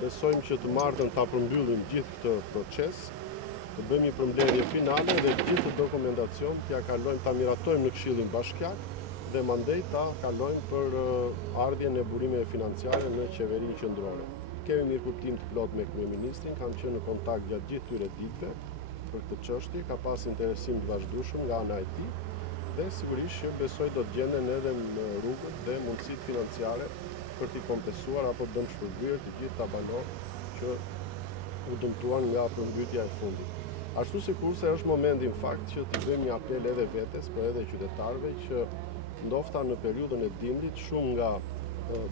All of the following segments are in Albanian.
besojmë që të martën ta përmbyllim gjithë këtë proces, të bëjmë një përmbledhje finale dhe gjithë dokumentacion t'ja kalojmë, ta miratojmë në Këshillin Bashkiak dhe mandej ta kalojmë për ardhjen e burimeve financiare në Qeverinë Qendrore. Kemi mirëkuptim të plot me kryeministrin, kam qenë në kontakt gjatë gjithë këtyre ditëve për këtë çështje, ka pas interesim të vazhdueshëm nga ana e tij dhe sigurisht që besoj do të gjenden edhe në rrugët dhe mundësitë financiare për t'i kompensuar apo dëm shpërbyer të gjithë ta banorët që u dëmtuan nga përmbytja e fundit. Ashtu sikurse është momenti në fakt që të bëjmë një apel edhe vetes, por edhe qytetarëve që ndofta në periudhën e dimrit shumë nga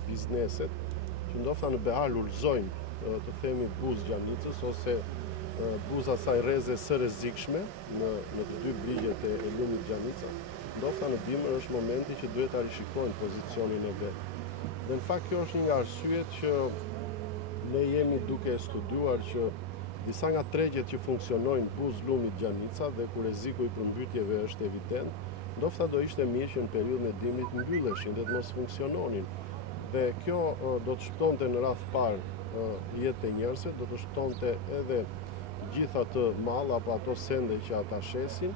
bizneset që ndofta në behar ulëzojnë të themi buzë Gjanicës ose buza saj rreze së rrezikshme në të dy brigjet e lumit Gjanica, ndofta në dimër është momenti që duhet ta rishikojnë pozicionin e vet. Dhe në fakt kjo është një nga arsyet që ne jemi duke studiuar që disa nga tregjet që funksionojnë buzë lumit Gjanica dhe ku rreziku i përmbytjeve është evident, ndofta do ishte mirë që në periudhën e dimrit mbylleshin dhe të mos funksiononin. Dhe kjo do të shpëtonte në radh parë jetën e njerëzve, do të shpëtonte edhe gjithë atë mall apo ato sende që ata shesin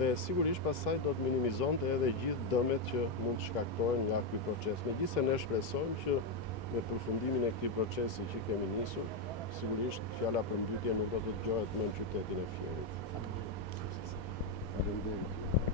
dhe sigurisht pastaj do të minimizonte edhe gjithë dëmet që mund të shkaktohen nga ky proces. Megjithëse ne shpresojmë që me përfundimin e këtij procesi që kemi nisur, sigurisht fjala përmbytje nuk do të dëgjohet më në qytetin e Fierit. Faleminderit.